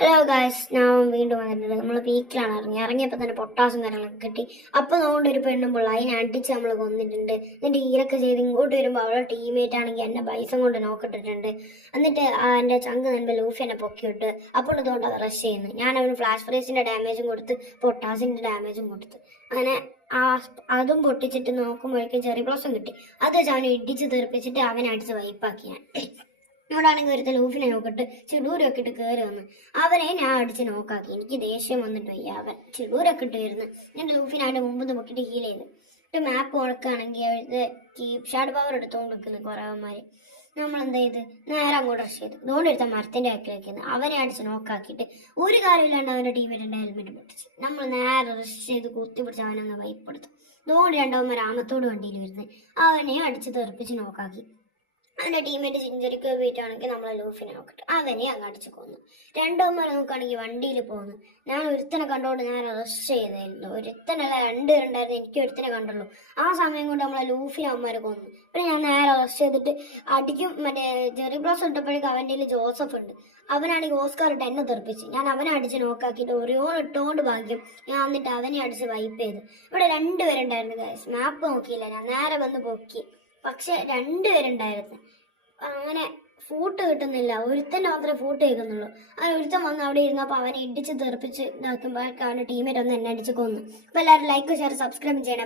Hello guys, ഞാൻ വീണ്ടും വന്നിട്ടുണ്ട്. നമ്മൾ പീക്കിലാണ് ഇറങ്ങിയപ്പോൾ തന്നെ പൊട്ടാസും കാര്യങ്ങളൊക്കെ കിട്ടി. അപ്പോൾ അതുകൊണ്ട് ഒരു പെണ്ണും പിള്ള അതിനെ അടിച്ച് നമ്മൾ കൊന്നിട്ടുണ്ട്. എന്നിട്ട് ഈരൊക്കെ ചെയ്ത് ഇങ്ങോട്ട് വരുമ്പോൾ അവളുടെ ടീമേറ്റ് ആണെങ്കിൽ എന്നെ പൈസ കൊണ്ട് നോക്കിട്ടിട്ടുണ്ട്. എന്നിട്ട് എൻ്റെ ചങ്ക് നൻപ് ലൂഫി എന്നെ പൊക്കിയിട്ട് അപ്പോൾ അതുകൊണ്ട് അത് റഷ് ചെയ്യുന്നു. ഞാൻ അവന് ഫ്ലാഷ് ഫ്രീസിൻ്റെ ഡാമേജും കൊടുത്ത് പൊട്ടാസിൻ്റെ ഡാമേജും കൊടുത്ത് അങ്ങനെ അതും പൊട്ടിച്ചിട്ട് നോക്കുമ്പോഴേക്കും ചെറിയ പ്ലസും കിട്ടി. അത് വെച്ച് അവനെ ഇടിച്ച് തെറിപ്പിച്ചിട്ട് അവനെ അടിച്ച് വൈപ്പാക്കി ഞാൻ. ഇവിടാണെങ്കിൽ ഒരുത്ത ലൂഫിനെ നോക്കിട്ട് ചിടൂരൊക്കെ ഇട്ട് കയറി വന്ന് അവനെ ഞാൻ അടിച്ച് നോക്കാക്കി. എനിക്ക് ദേഷ്യം വന്നിട്ട് വയ്യ. അവൻ ചിടൂരൊക്കെ ഇട്ട് വരുന്നു. ഞാൻ ലൂഫിനെ അവൻ്റെ മുമ്പ് നോക്കിയിട്ട് ഹീൽ ചെയ്ത് എന്നിട്ട് മാപ്പ് കൊടുക്കുകയാണെങ്കിൽ അവിടുത്തെ കീപ് ഷാഡ് പവർ എടുത്തുകൊണ്ട് നിൽക്കുന്നു കുറവന്മാർ. നമ്മളെന്താ ചെയ്ത് നേരെ അങ്ങോട്ട് റഷ് ചെയ്തു. അതുകൊണ്ട് എടുത്ത മരത്തിൻ്റെ ബാക്കിലേക്ക് അവനെ അടിച്ച് നോക്കാക്കിയിട്ട് ഒരു കാര്യമില്ലാണ്ട് അവൻ്റെ ടീമേറ്റിൻ്റെ ഹെൽമെറ്റ് പൊട്ടിച്ച് നമ്മൾ നേരെ റഷ് ചെയ്ത് കുത്തിപ്പിടിച്ച് അവനൊന്ന് വൈപ്പെടുത്തു. അതുകൊണ്ട് രണ്ടവന്മാർ ആമത്തോട് വണ്ടിയിൽ വരുന്നത് അവനെ അടിച്ച് തെറിപ്പിച്ച് നോക്കാക്കി. അവൻ്റെ ടീമേറ്റ് ചിഞ്ചരിക്ക് പോയിട്ടാണെങ്കിൽ നമ്മളെ ലൂഫിനെ നോക്കട്ടെ അവനെ അങ്ങ് അടിച്ച് കൊന്നു. രണ്ടോമാരെ നോക്കുകയാണെങ്കിൽ വണ്ടിയിൽ പോകുന്നു. ഞാൻ ഒരുത്തനെ കണ്ടോണ്ട് ഞാൻ അറസ്റ്റ് ചെയ്തായിരുന്നു. ഒരുത്തനല്ല രണ്ടുപേരുണ്ടായിരുന്നു. എനിക്ക് ഒരുത്തനെ കണ്ടുള്ളൂ. ആ സമയം കൊണ്ട് നമ്മളെ ലൂഫിനെ അവന്മാരെ കൊന്നു. പിന്നെ ഞാൻ നേരെ അറസ്റ്റ് ചെയ്തിട്ട് അടിക്കും. മറ്റേ ജെറി ബ്ലോസ് ഇട്ടപ്പോഴേക്കും അവൻ്റെ ജോസഫ് ഉണ്ട്. അവനാണെങ്കിൽ ഓസ്കാർ ഇട്ട് എന്നെ തെറിപ്പിച്ച്. ഞാൻ അവനെ അടിച്ച് നോക്കാക്കിയിട്ട് ഓരോ ഇട്ടുകൊണ്ട് ഭാഗ്യം ഞാൻ എന്നിട്ട് അവനെ അടിച്ച് വൈപ്പ് ചെയ്തു. ഇവിടെ രണ്ടുപേരുണ്ടായിരുന്നു ഗൈസ്. മാപ്പ് നോക്കിയില്ല, ഞാൻ നേരെ വന്ന് പൊക്കി. പക്ഷെ രണ്ടുപേരുണ്ടായിരുന്നു. അങ്ങനെ ഫൂട്ട് കിട്ടുന്നില്ല. ഒരുത്തന്നെ മാത്രമേ ഫൂട്ട് കേൾക്കുന്നുള്ളൂ. ആ ഒരുത്തൻ വന്ന് അവിടെ ഇരുന്നപ്പോൾ അവനെ ഇടിച്ച് തെറിപ്പിച്ച് ഇതാക്കുമ്പോഴേക്കും അവൻ്റെ ടീമേറ്റ് ഒന്ന് എന്നെ അടിച്ച് കൊന്നു. അപ്പോൾ എല്ലാവരും ലൈക്ക് ഷെയർ സബ്സ്ക്രൈബ് ചെയ്യണം.